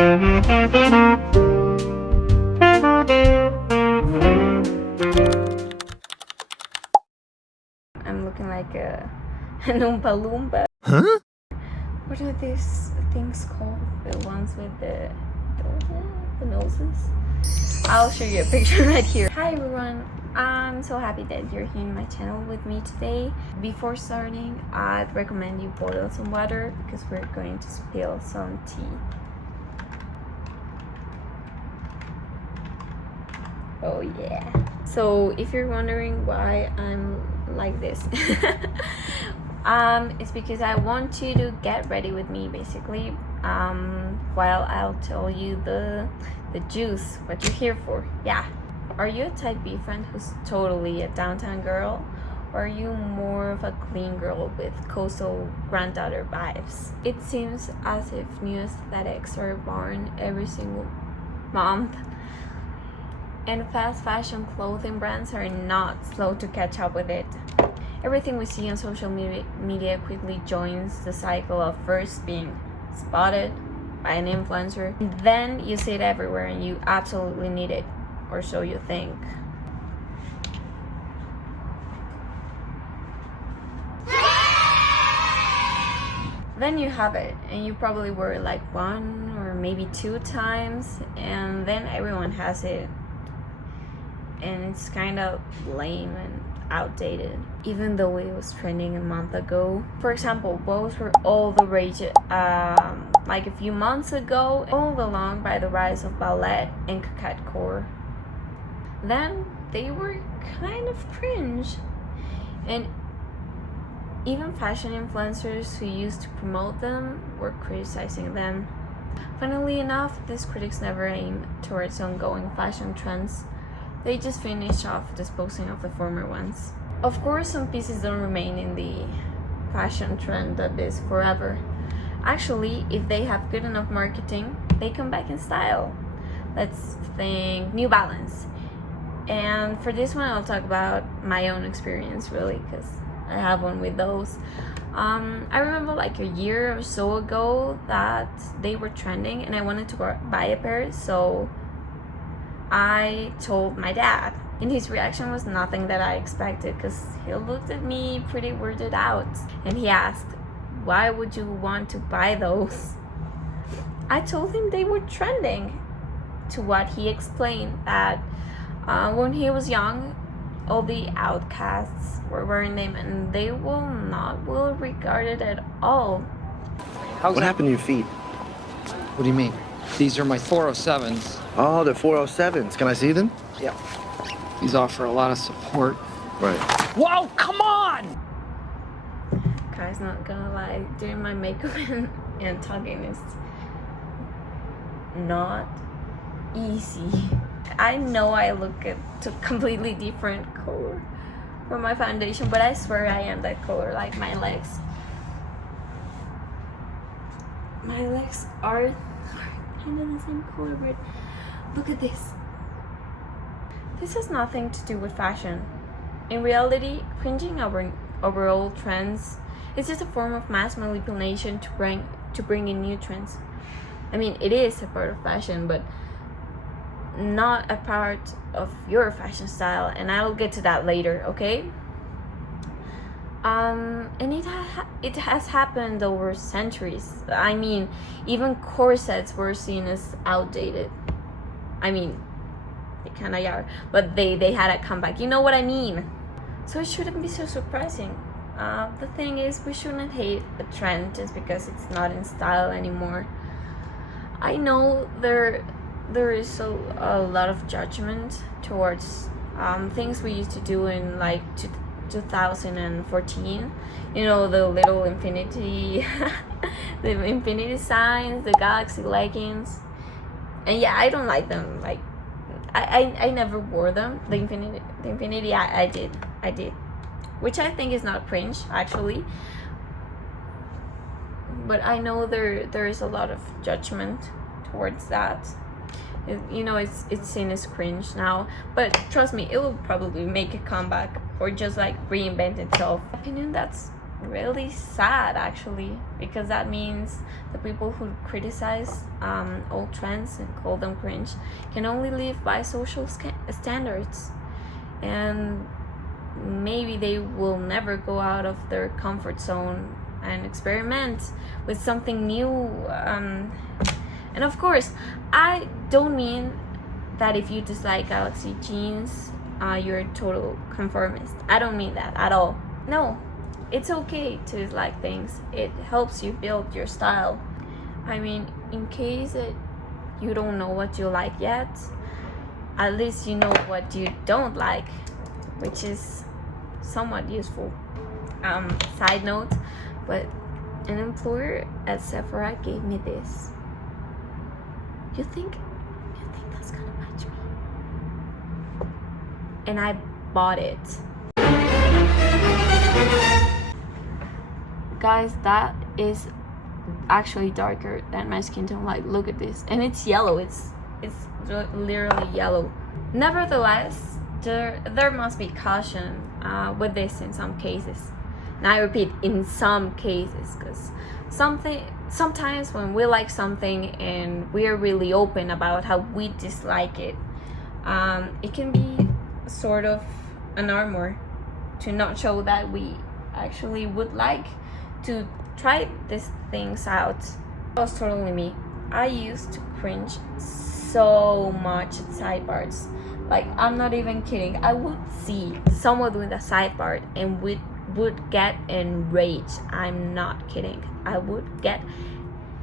I'm looking like an Oompa Loompa. Huh? What are these things called? The ones with the noses? I'll show you a picture right here. Hi everyone, I'm so happy that you're here in my channel with me today. Before starting, I'd recommend you boil some water because we're going to spill some tea. Oh yeah. So if you're wondering why I'm like this, it's because I want you to get ready with me basically, while I'll tell you the juice, what you're here for. Yeah. Are you a type B friend who's totally a downtown girl? Or are you more of a clean girl with coastal granddaughter vibes? It seems as if new aesthetics are born every single month, and fast fashion clothing brands are not slow to catch up with it. Everything we see on social media quickly joins the cycle of first being spotted by an influencer, and then you see it everywhere and you absolutely need it, or so you think. Then you have it, and you probably wear it like 1 or maybe 2 times, and then everyone has it, and it's kind of lame and outdated, even though it was trending a month ago. For example, bows were all the rage like a few months ago, all along by the rise of ballet and coquette core. Then they were kind of cringe, and even fashion influencers who used to promote them were criticizing them. Funnily enough, these critics never aim towards ongoing fashion trends. They just finish off disposing of the former ones. Of course, some pieces don't remain in the fashion trend that is forever. Actually, if they have good enough marketing, they come back in style. Let's think New Balance. And for this one, I'll talk about my own experience really, because I have one with those. I remember like a year or so ago that they were trending and I wanted to buy a pair, so I told my dad, and his reaction was nothing that I expected, because he looked at me pretty weirded out and he asked, "Why would you want to buy those?" I told him they were trending, to what he explained that when he was young, all the outcasts were wearing them and they were not well regarded at all. What happened to your feet? What do you mean? These are my 407s. Oh, they're 407s. Can I see them? Yeah. These offer a lot of support. Right. Whoa, come on! Guys, not gonna lie, doing my makeup and talking is not easy. I know I look at a completely different color from my foundation, but I swear I am that color. Like my legs are kind of the same color, but look at this. This has nothing to do with fashion. In reality, cringing over overall trends is just a form of mass manipulation to bring in new trends. I mean, it is a part of fashion, but not a part of your fashion style, and I'll get to that later, okay? And it has happened over centuries. I mean, even corsets were seen as outdated. I mean, they kind of are, but they had a comeback. You know what I mean? So it shouldn't be so surprising. The thing is, we shouldn't hate a trend just because it's not in style anymore. I know there is a lot of judgment towards things we used to do in like 2014. You know, the little infinity the infinity signs, the galaxy leggings, and yeah, I don't like them. Like I never wore them. The infinity I did, which I think is not cringe actually, but I know there is a lot of judgment towards that. You know, it's seen as cringe now, but trust me, it will probably make a comeback or just like reinvent itself. In my opinion, that's really sad actually, because that means the people who criticize old trends and call them cringe can only live by social standards, and maybe they will never go out of their comfort zone and experiment with something new. And of course, I don't mean that if you dislike Galaxy jeans, you're a total conformist. I don't mean that at all. No, it's okay to dislike things. It helps you build your style. I mean, in case you don't know what you like yet, at least you know what you don't like, which is somewhat useful. Side note, but an employer at Sephora gave me this. You think that's gonna match me? And I bought it. Guys, that is actually darker than my skin tone. Like, look at this, and it's yellow. It's literally yellow. Nevertheless, there must be caution with this in some cases. And I repeat, in some cases, because sometimes when we like something and we're really open about how we dislike it, it can be sort of an armor to not show that we actually would like to try these things out. That was totally me. I used to cringe so much at sidebars. Like, I'm not even kidding. I would see someone with a sidebar and would get enraged. I'm not kidding. I would get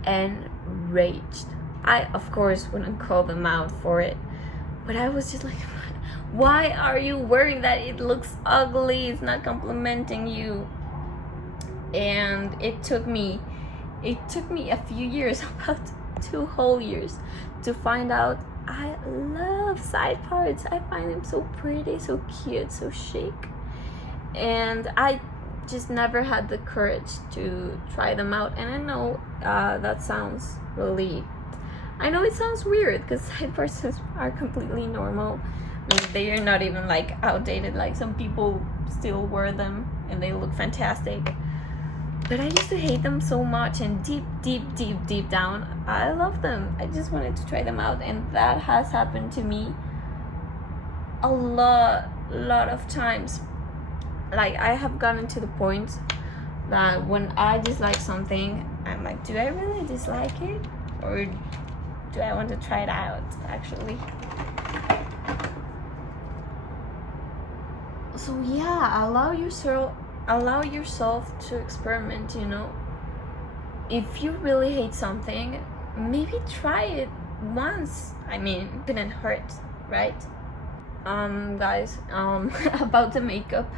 enraged. I, of course, wouldn't call them out for it, but I was just like, why are you wearing that? It looks ugly. It's not complimenting you. And it took me a few years, about 2 whole years, to find out I love side parts. I find them so pretty, so cute, so chic. And I just never had the courage to try them out. And I know that sounds really, I know it sounds weird, because side parts are completely normal. I mean, they are not even like outdated. Like, some people still wear them and they look fantastic. But I used to hate them so much, and deep down, I love them. I just wanted to try them out, and that has happened to me a lot of times. Like, I have gotten to the point that when I dislike something, I'm like, do I really dislike it, or do I want to try it out actually? So yeah, allow yourself to experiment, you know. If you really hate something, maybe try it once. I mean, it couldn't hurt, right? Guys, about the makeup,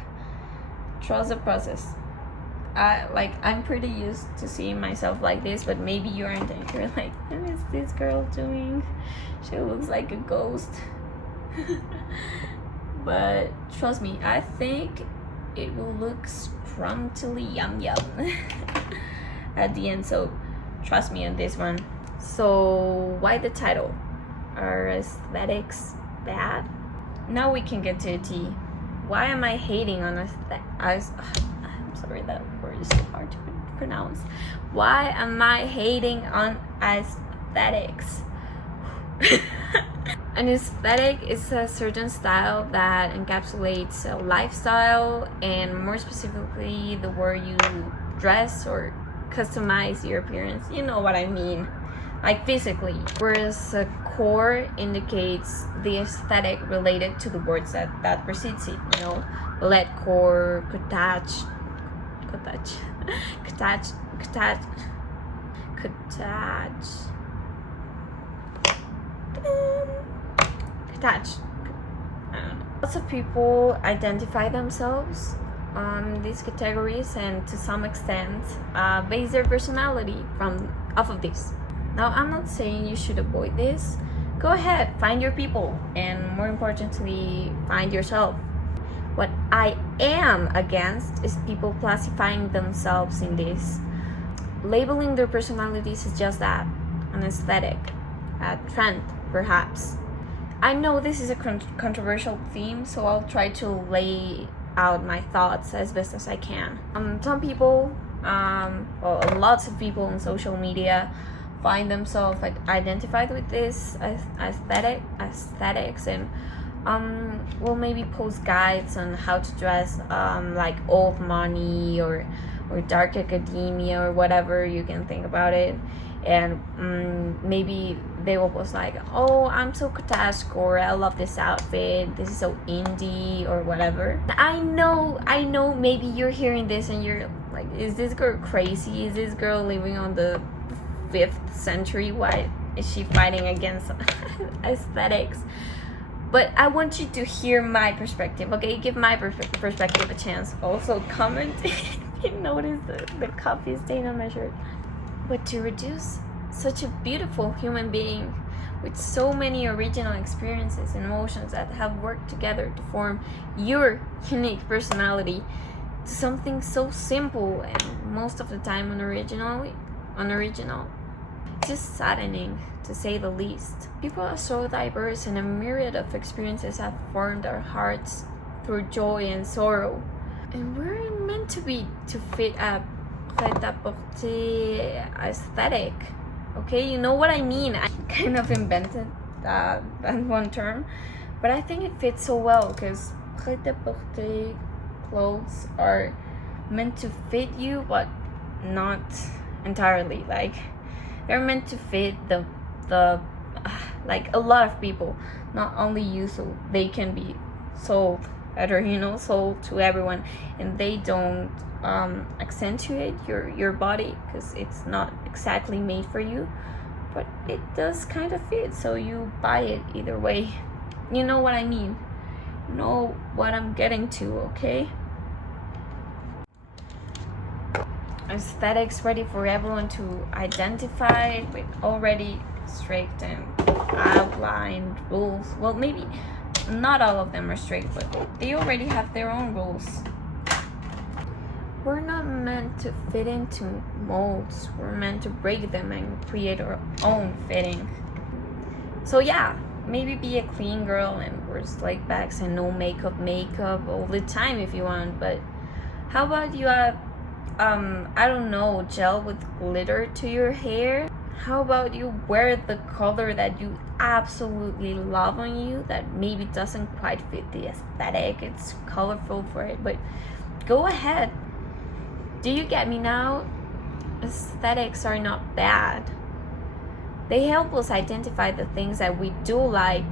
trust the process. I'm pretty used to seeing myself like this, but maybe you aren't, and you're like, what is this girl doing? She looks like a ghost. But trust me, I think it will look scrumptily yum at the end, so trust me on this one. So why the title? Are aesthetics bad? Now we can get to the tea. Why am I hating on I'm sorry, that word is so hard to pronounce. Why am I hating on aesthetics? An aesthetic is a certain style that encapsulates a lifestyle, and more specifically the way you dress or customize your appearance. You know what I mean, like physically. Whereas a core indicates the aesthetic related to the words that precedes it. You know, let core, cottage. Lots of people identify themselves on these categories, and to some extent base their personality off of this. Now, I'm not saying you should avoid this. Go ahead, find your people, and more importantly, find yourself. What I am against is people classifying themselves in this. Labeling their personalities is just that, an aesthetic, a trend, perhaps. I know this is a controversial theme, so I'll try to lay out my thoughts as best as I can. Some people, well, lots of people on social media find themselves identified with this aesthetics, and will maybe post guides on how to dress like old money or dark academia or whatever you can think about it. And maybe they will post like, oh, I'm so cottage, or I love this outfit, this is so indie, or whatever. I know maybe you're hearing this and you're like, is this girl crazy? Is this girl living on the 5th century? Why is she fighting against aesthetics? But I want you to hear my perspective, okay? Give my perspective a chance. Also comment if you notice the coffee stain on my shirt. But to reduce such a beautiful human being with so many original experiences and emotions that have worked together to form your unique personality to something so simple and most of the time unoriginal, it's just saddening, to say the least. People are so diverse, and a myriad of experiences have formed our hearts through joy and sorrow. And we're meant to fit a prêt-à-porter aesthetic. Okay, you know what I mean? I kind of invented that one term, but I think it fits so well because prêt-à-porter clothes are meant to fit you, but not entirely. Like, they're meant to fit the like a lot of people, not only you, so they can be sold better, sold to everyone, and they don't accentuate your body because it's not exactly made for you, but it does kind of fit, so you buy it either way. You know what I mean? You know what I'm getting to, okay? Aesthetics ready for everyone to identify with already strict and outlined rules. Well, maybe not all of them are strict, but they already have their own rules. We're not meant to fit into molds. We're meant to break them and create our own fitting. So yeah, maybe be a clean girl and wear slick backs and no makeup all the time if you want, but how about you have I don't know, gel with glitter to your hair? How about you wear the color that you absolutely love on you that maybe doesn't quite fit the aesthetic? It's colorful for it, but go ahead. Do you get me now? Aesthetics are not bad. They help us identify the things that we do like,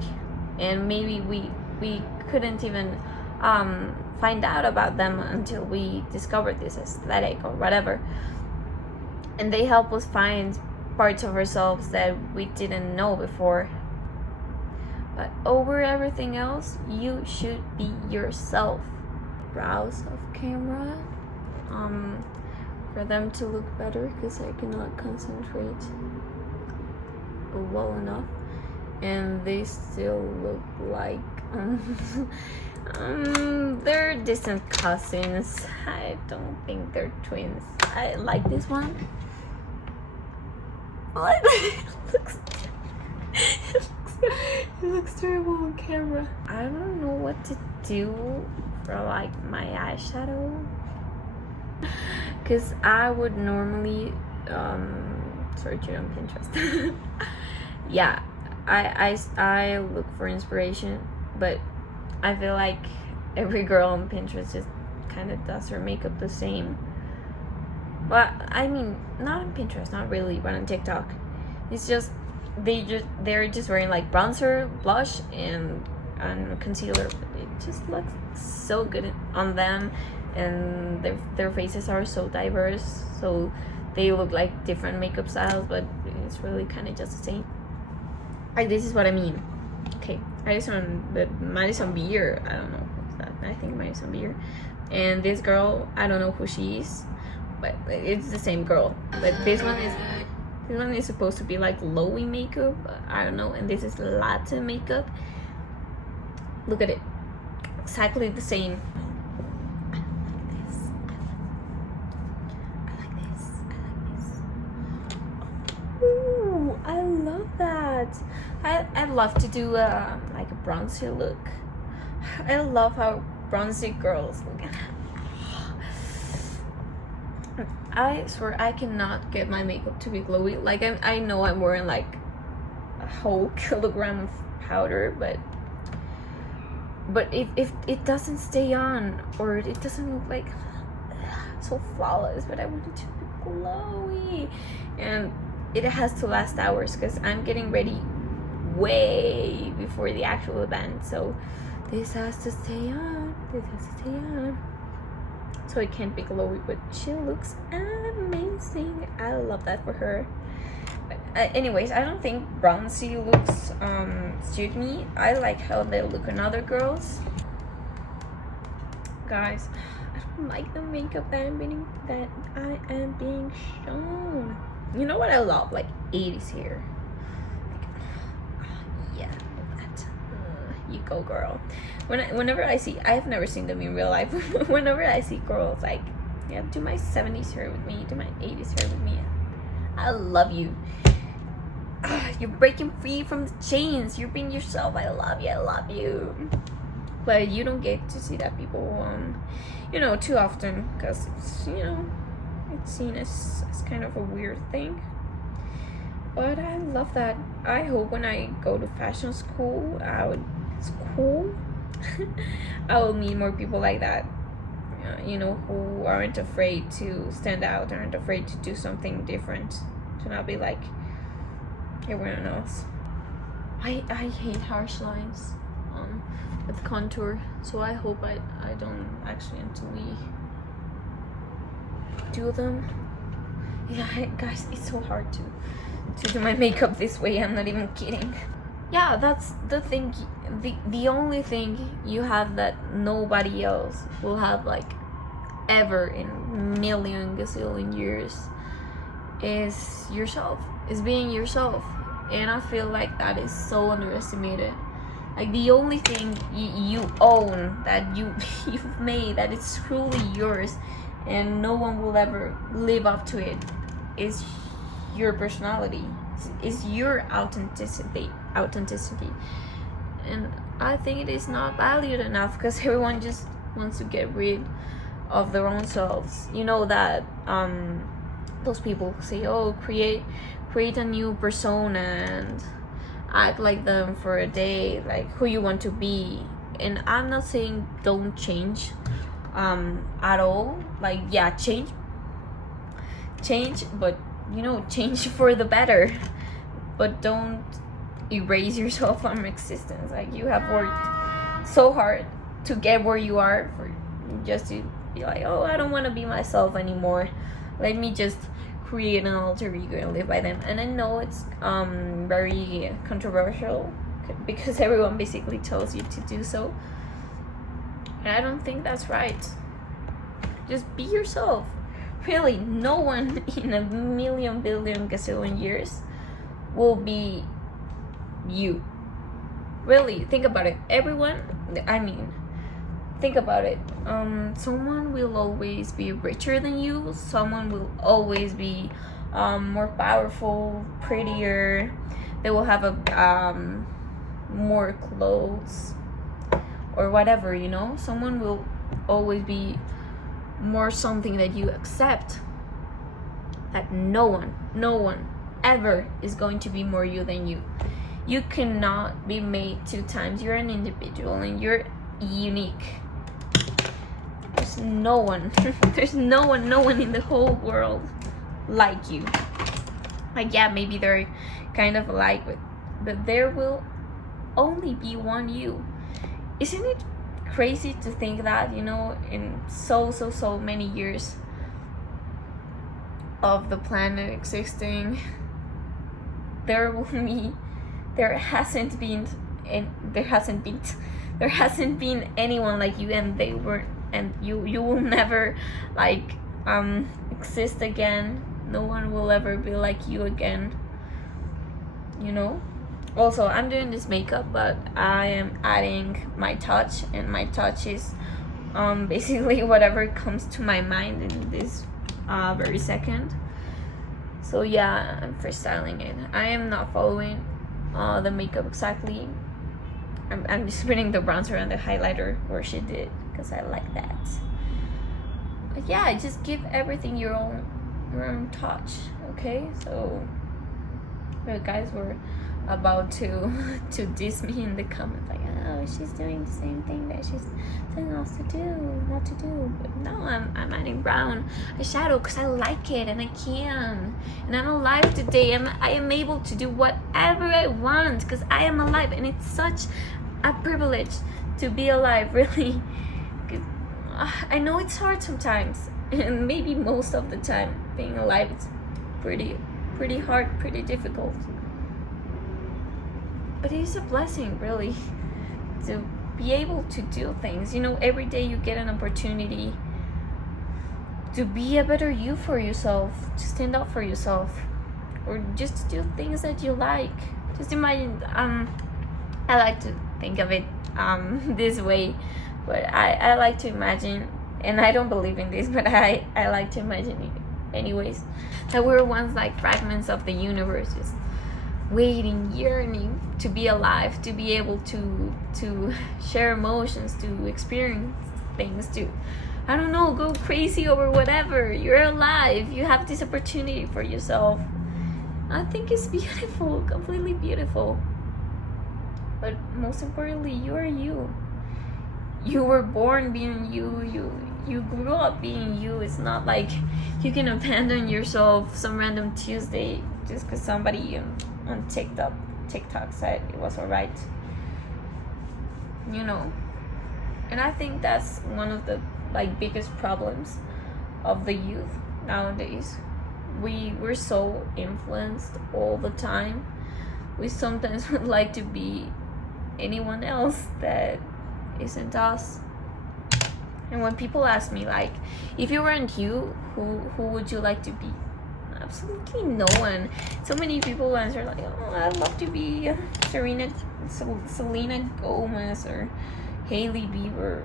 and maybe we couldn't even find out about them until we discovered this aesthetic or whatever. And they help us find parts of ourselves that we didn't know before. But over everything else, you should be yourself. Brows off camera, for them to look better because I cannot concentrate well enough, and they still look like they're distant cousins. I don't think they're twins. I like this one. What? It looks terrible on camera. I don't know what to do for like my eyeshadow, because I would normally search it on Pinterest. Yeah, I look for inspiration, but I feel like every girl on Pinterest just kind of does her makeup the same. Well, I mean, not on Pinterest, not really, but on TikTok. It's just they're just wearing like bronzer, blush, and concealer. It just looks so good on them, and their faces are so diverse, so they look like different makeup styles, but it's really kind of just the same. Like, this is what I mean. Okay, Madison Beer, I don't know what's that. I think Madison Beer, and this girl, I don't know who she is, but it's the same girl. But this one is supposed to be like glowy makeup, I don't know, and this is latte makeup. Look at it, exactly the same. Ooh, I love that. I'd love to do like a bronzy look. I love how bronzy girls. I swear I cannot get my makeup to be glowy. Like I know I'm wearing like a whole kilogram of powder, but if it doesn't stay on, or it doesn't look like so flawless, but I want it to be glowy, and it has to last hours because I'm getting ready way before the actual event, so this has to stay on. So it can't be glowy, but she looks amazing. I love that for her. But anyways, I don't think bronzy looks suit me. I like how they look on other girls. Guys, I don't like the makeup that I am being shown. You know what I love? Like 80s hair. Yeah, that. You go, girl. Whenever I see, I've never seen them in real life. Whenever I see girls like, yeah, do my 70s hair with me, do my 80s hair with me. I love you. You're breaking free from the chains. You're being yourself. I love you. But you don't get to see that people, you know, too often, because it's, you know, it's seen as kind of a weird thing. But I love that. I hope when I go to fashion school, I will meet more people like that, you know, who aren't afraid to stand out, aren't afraid to do something different, to not be like everyone else. I hate harsh lines with contour, so I hope I don't accidentally do them. Yeah, guys, it's so hard to do my makeup this way. I'm not even kidding. Yeah, that's the thing. The only thing you have that nobody else will have, like, ever in million gazillion years, is yourself. Is being yourself. And I feel like that is so underestimated. Like, the only thing you own, that you've made, that it's truly yours and no one will ever live up to it, is your personality, is your authenticity. And I think it is not valued enough, because everyone just wants to get rid of their own selves. You know that those people say, oh, create a new persona and act like them for a day, like who you want to be. And I'm not saying don't change at all. Like, yeah, change, but, you know, change for the better, but don't erase yourself from existence. Like, you have worked so hard to get where you are, for just to be like, oh, I don't want to be myself anymore, let me just create an alter ego and live by them. And I know it's very controversial, because everyone basically tells you to do so, and I don't think that's right. Just be yourself. Really, no one in a million billion gazillion years will be you. Really, think about it. Think about it. Someone will always be richer than you. Someone will always be more powerful, prettier. They will have more clothes or whatever, you know. Someone will always be more something that you accept. That no one ever is going to be more you than you. You cannot be made 2 times. You're an individual and you're unique. There's no one in the whole world like you. Like, yeah, maybe they're kind of alike, but there will only be one you. Isn't it crazy to think that, you know, in so many years of the planet existing, there hasn't been anyone like you, and you will never, like, exist again. No one will ever be like you again, you know. Also, I'm doing this makeup, but I am adding my touch, and my touch is basically whatever comes to my mind in this very second. So yeah, I'm freestyling it. I am not following the makeup exactly. I'm just putting the bronzer and the highlighter where she did, because I like that. But yeah, just give everything your own touch. Okay, so you guys were about to diss me in the comments, like, oh, she's doing the same thing that she's telling us to do, not to do. But no, I'm adding brown eyeshadow because I like it and I can, and I'm alive today, and I am able to do whatever I want because I am alive, and it's such a privilege to be alive, really. I know it's hard sometimes, and maybe most of the time being alive it's pretty hard, pretty difficult. But it is a blessing, really, to be able to do things. You know, every day you get an opportunity to be a better you for yourself, to stand up for yourself, or just to do things that you like. Just imagine, I like to think of it this way, but I like to imagine, and I don't believe in this, but I like to imagine it anyways, that we're once like fragments of the universe, just waiting, yearning to be alive, to be able to share emotions, to experience things, to, I don't know, go crazy over whatever. You're alive, you have this opportunity for yourself. I think it's beautiful, completely beautiful. But most importantly, you are you. You were born being you grew up being you. It's not like you can abandon yourself some random Tuesday just because somebody on TikTok said it was alright, you know. And I think that's one of the like biggest problems of the youth nowadays. We're so influenced all the time. We sometimes would like to be anyone else that isn't us. And when people ask me, like, if you weren't you, who would you like to be? Absolutely no one. So many people answer like, oh, I'd love to be Selena Gomez or Hailey Bieber.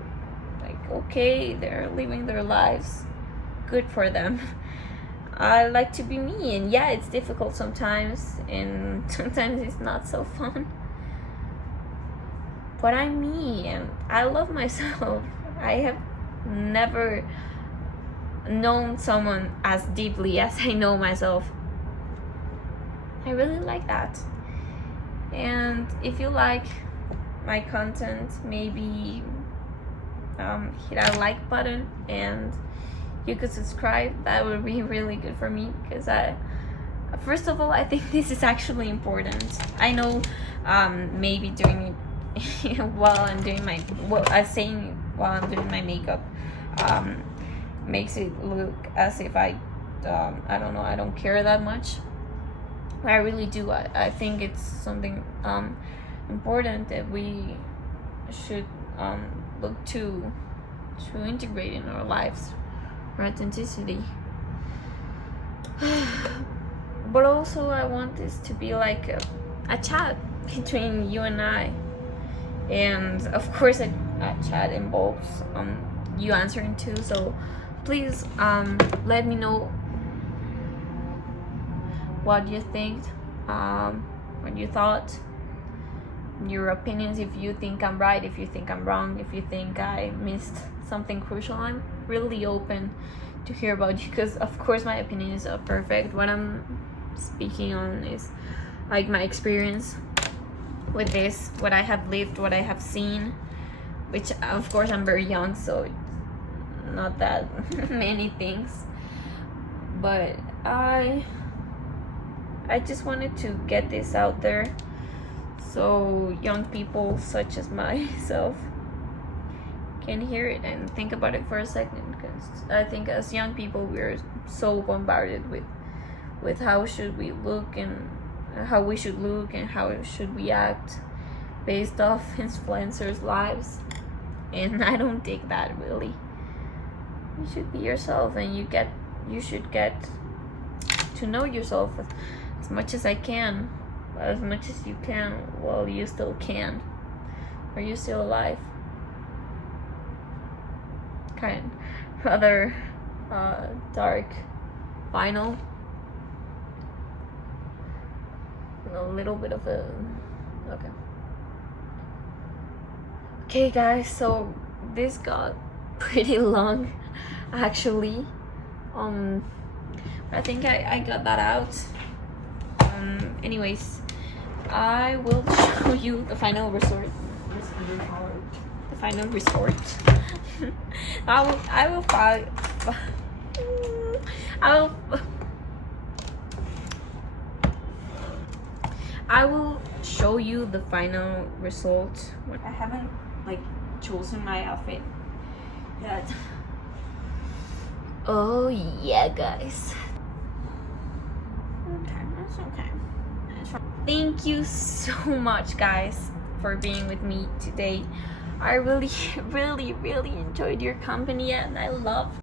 Like, okay, they're living their lives, good for them. I like to be me, and yeah, it's difficult sometimes, and sometimes it's not so fun, but I'm me, and I love myself. I have never known someone as deeply as I know myself. I really like that. And if you like my content, maybe hit that like button, and you could subscribe. That would be really good for me, because first of all, I think this is actually important. I know maybe doing it while I'm doing my makeup makes it look as if I don't know, I don't care that much. I really do. I think it's something important that we should look to integrate in our lives, our authenticity. But also I want this to be like a chat between you and I, and of course a chat involves you answering too. So please let me know what you think, what you thought, your opinions, if you think I'm right, if you think I'm wrong, if you think I missed something crucial. I'm really open to hear about you, because of course my opinion is not perfect. What I'm speaking on is like my experience with this, what I have lived, what I have seen, which of course I'm very young, so not that many things, but I just wanted to get this out there so young people such as myself can hear it and think about it for a second, because I think as young people we're so bombarded with how should we look and how we should look and how should we act based off influencers' lives, and I don't dig that really. You should be yourself, and you should get to know yourself as much as I can, as much as you can while you still can, or you're still alive. Kind of rather dark final, a little bit of a okay guys, so this got pretty long actually. I think I got that out. Anyways, I will show you the final resort. The final resort. I will show you the final result. I haven't like chosen my outfit yet. Oh yeah, guys. Okay, that's okay. Thank you so much, guys, for being with me today. I really, really, really enjoyed your company, and I love